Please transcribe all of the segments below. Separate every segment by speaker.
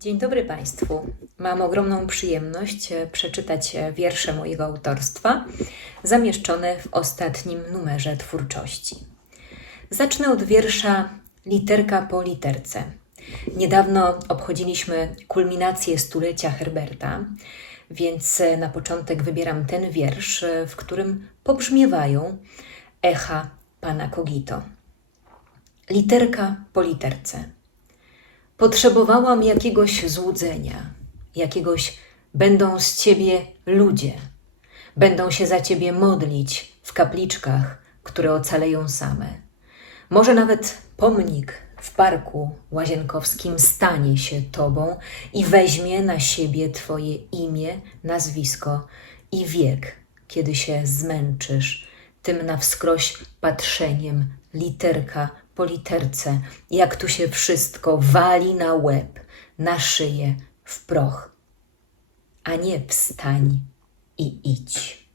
Speaker 1: Dzień dobry Państwu. Mam ogromną przyjemność e, przeczytać e, wiersze mojego autorstwa, zamieszczone w ostatnim numerze twórczości. Zacznę od wiersza Literka po literce. Niedawno obchodziliśmy kulminację stulecia Herberta, więc e, na początek wybieram ten wiersz, w którym pobrzmiewają echa pana Kogito. Literka po literce. Potrzebowałam jakiegoś złudzenia, jakiegoś będą z ciebie ludzie, będą się za ciebie modlić w kapliczkach, które ocaleją same. Może nawet pomnik w parku łazienkowskim stanie się tobą i weźmie na siebie twoje imię, nazwisko i wiek, kiedy się zmęczysz. Tym na wskroś patrzeniem, literka po literce, jak tu się wszystko wali na łeb, na szyję, w proch. A nie wstań i idź.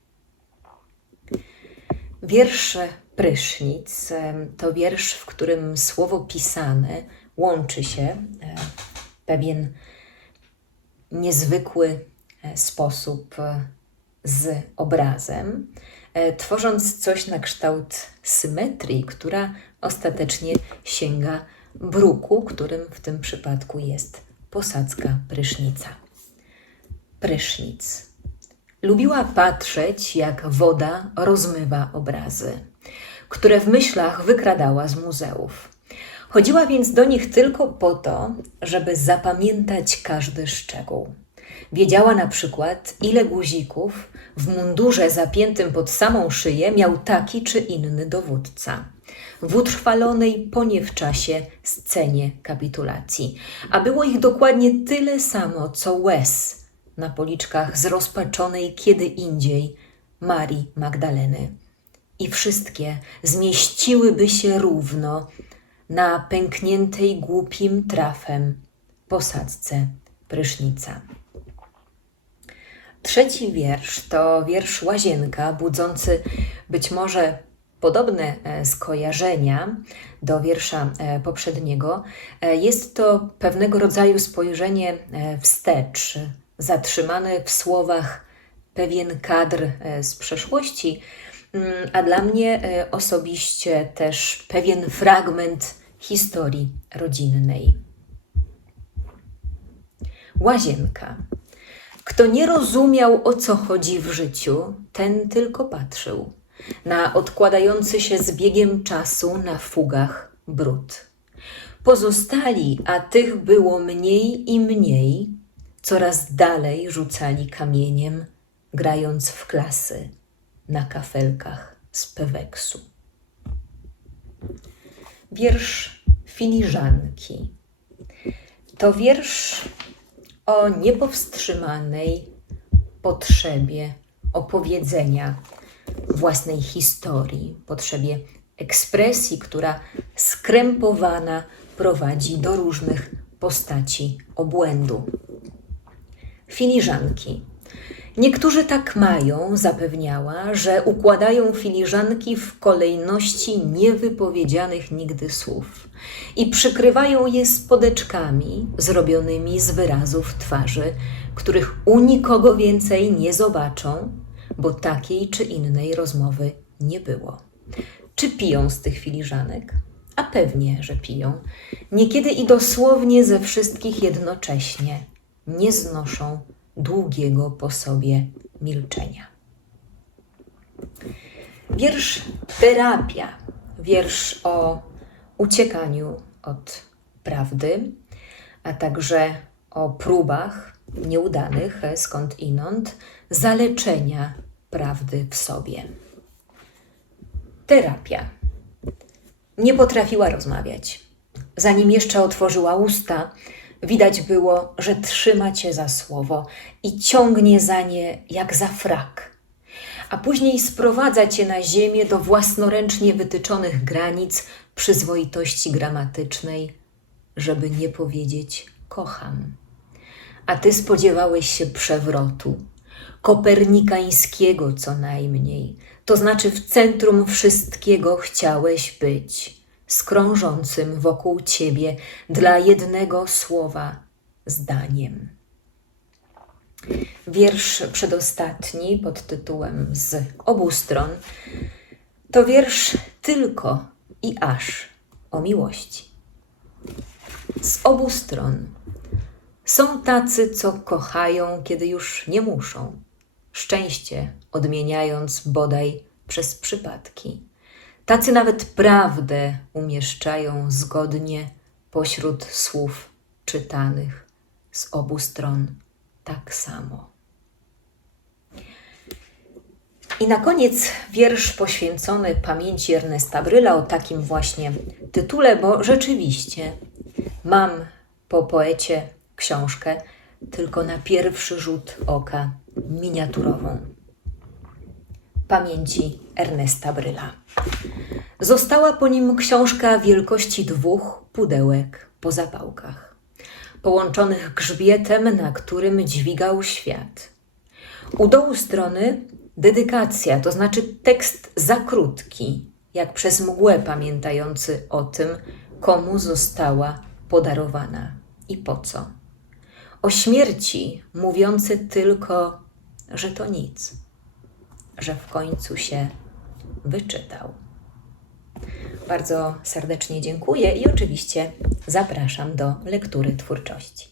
Speaker 1: Wiersz Prysznic em, to wiersz, w którym słowo pisane łączy się e, w pewien niezwykły e, sposób e, z obrazem, e, tworząc coś na kształt symetrii, która ostatecznie sięga bruku, którym w tym przypadku jest posadzka prysznica. Prysznic. Lubiła patrzeć, jak woda rozmywa obrazy, które w myślach wykradała z muzeów. Chodziła więc do nich tylko po to, żeby zapamiętać każdy szczegół. Wiedziała na przykład, ile guzików w mundurze zapiętym pod samą szyję miał taki czy inny dowódca. W utrwalonej po nie w czasie scenie kapitulacji, a było ich dokładnie tyle samo, co łez na policzkach zrozpaczonej kiedy indziej Marii Magdaleny. I wszystkie zmieściłyby się równo na pękniętej głupim trafem posadzce prysznica. Trzeci wiersz to wiersz Łazienka, budzący być może podobne e, skojarzenia do wiersza e, poprzedniego. E, Jest to pewnego rodzaju spojrzenie wstecz, zatrzymany w słowach pewien kadr z przeszłości, mm, a dla mnie osobiście też pewien fragment historii rodzinnej. Łazienka. Kto nie rozumiał, o co chodzi w życiu, ten tylko patrzył na odkładający się z biegiem czasu na fugach brud. Pozostali, a tych było mniej i mniej, coraz dalej rzucali kamieniem, grając w klasy na kafelkach z peweksu. Wiersz filiżanki. To wiersz o niepowstrzymanej potrzebie opowiedzenia własnej historii, potrzebie ekspresji, która skrępowana prowadzi do różnych postaci obłędu. Filiżanki. Niektórzy tak mają, zapewniała, że układają filiżanki w kolejności niewypowiedzianych nigdy słów i przykrywają je spodeczkami zrobionymi z wyrazów twarzy, których u nikogo więcej nie zobaczą, bo takiej czy innej rozmowy nie było. Czy piją z tych filiżanek? A pewnie, że piją. Niekiedy i dosłownie ze wszystkich jednocześnie nie znoszą długiego po sobie milczenia. Wiersz terapia, wiersz o uciekaniu od prawdy, a także o próbach nieudanych, skąd inąd, zaleczenia prawdy w sobie. Terapia. Nie potrafiła rozmawiać. Zanim jeszcze otworzyła usta, widać było, że trzyma cię za słowo i ciągnie za nie jak za frak. A później sprowadza cię na ziemię do własnoręcznie wytyczonych granic przyzwoitości gramatycznej, żeby nie powiedzieć kocham. A ty spodziewałeś się przewrotu, kopernikańskiego co najmniej, to znaczy w centrum wszystkiego chciałeś być, z krążącym wokół ciebie dla jednego słowa zdaniem. Wiersz przedostatni pod tytułem Z obu stron to wiersz tylko i aż o miłości. Z obu stron są tacy, co kochają, kiedy już nie muszą, szczęście odmieniając bodaj przez przypadki. Tacy nawet prawdę umieszczają zgodnie pośród słów czytanych z obu stron tak samo. I na koniec wiersz poświęcony pamięci Ernesta Bryla o takim właśnie tytule, bo rzeczywiście mam po poecie książkę tylko na pierwszy rzut oka miniaturową. Pamięci Ernesta Bryla. Została po nim książka wielkości dwóch pudełek po zapałkach, połączonych grzbietem, na którym dźwigał świat. U dołu strony dedykacja, to znaczy tekst za krótki, jak przez mgłę pamiętający o tym, komu została podarowana i po co. O śmierci mówiący tylko, że to nic, że w końcu się wyczytał. Bardzo serdecznie dziękuję i oczywiście zapraszam do lektury twórczości.